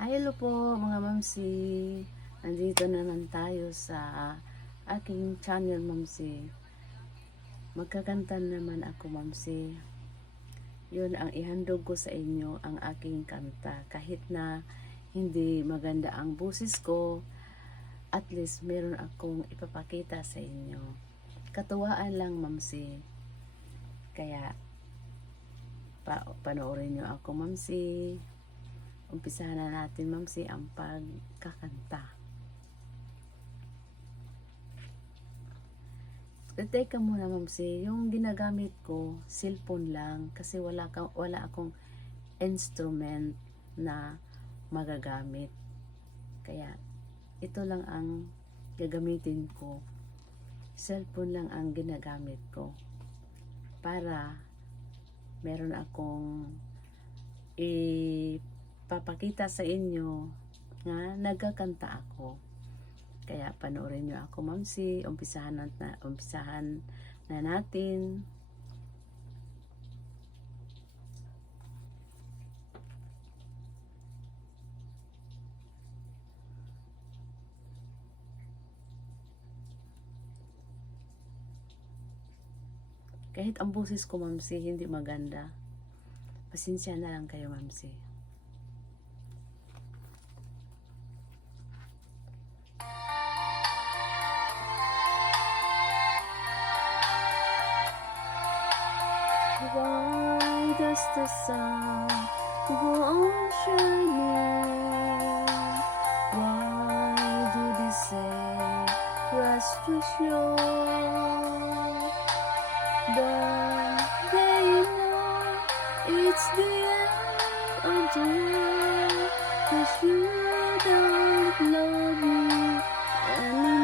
Hello po mga mamsi. Nandito naman tayo sa aking channel mamsi. Magkakanta naman ako mamsi. Yun ang ihandog ko sa inyo ang aking kanta. Kahit na hindi maganda ang busis ko, at least meron akong ipapakita sa inyo. Katuwaan lang mamsi. Kaya pa panoorin nyo ako mamsi. Umpisahan na natin, Mamsi, ang pagkakanta. Teka muna, Mamsi. Yung ginagamit ko, cellphone lang. Kasi wala, ka, wala akong instrument na magagamit. Kaya, ito lang ang gagamitin ko. Cellphone lang ang ginagamit ko. Para meron akong i papakita sa inyo na nagkakanta ako. Kaya panoorin nyo ako, Mamsi. Umpisahan na, na, umpisahan na natin. Kahit ang boses ko, Mamsi, hindi maganda. Pasensya na lang kayo, Mamsi. Why the sun go on shining? Why do they say assured? Don't they know it's the end of the world? Cause you don't love me anymore.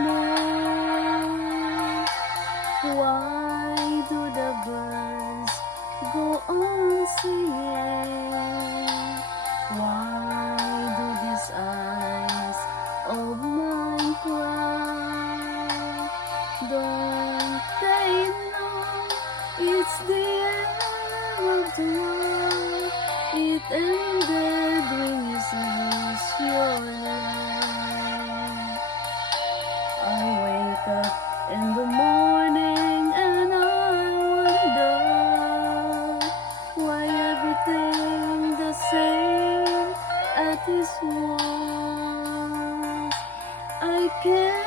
Don't they know it's the end of the world? It ended when you lose your life. I wake up in the morning and I wonder why everything the same as it was. I can't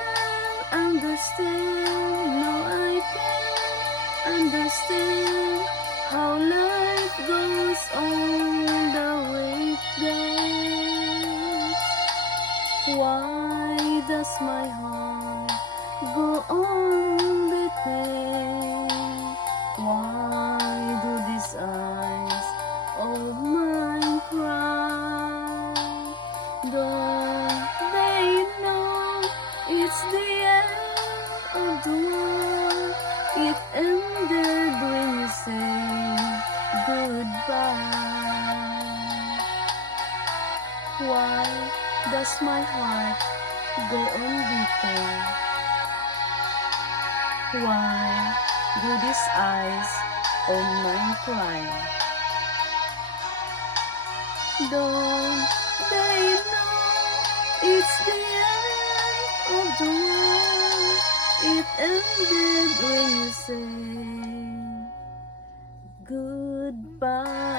understand, no, I can't understand how life goes on the does. Why does my heart go on the beating? Does my heart go on beating? Why do these eyes of mine cry? Don't they know it's the end of the world? It ended when you say goodbye.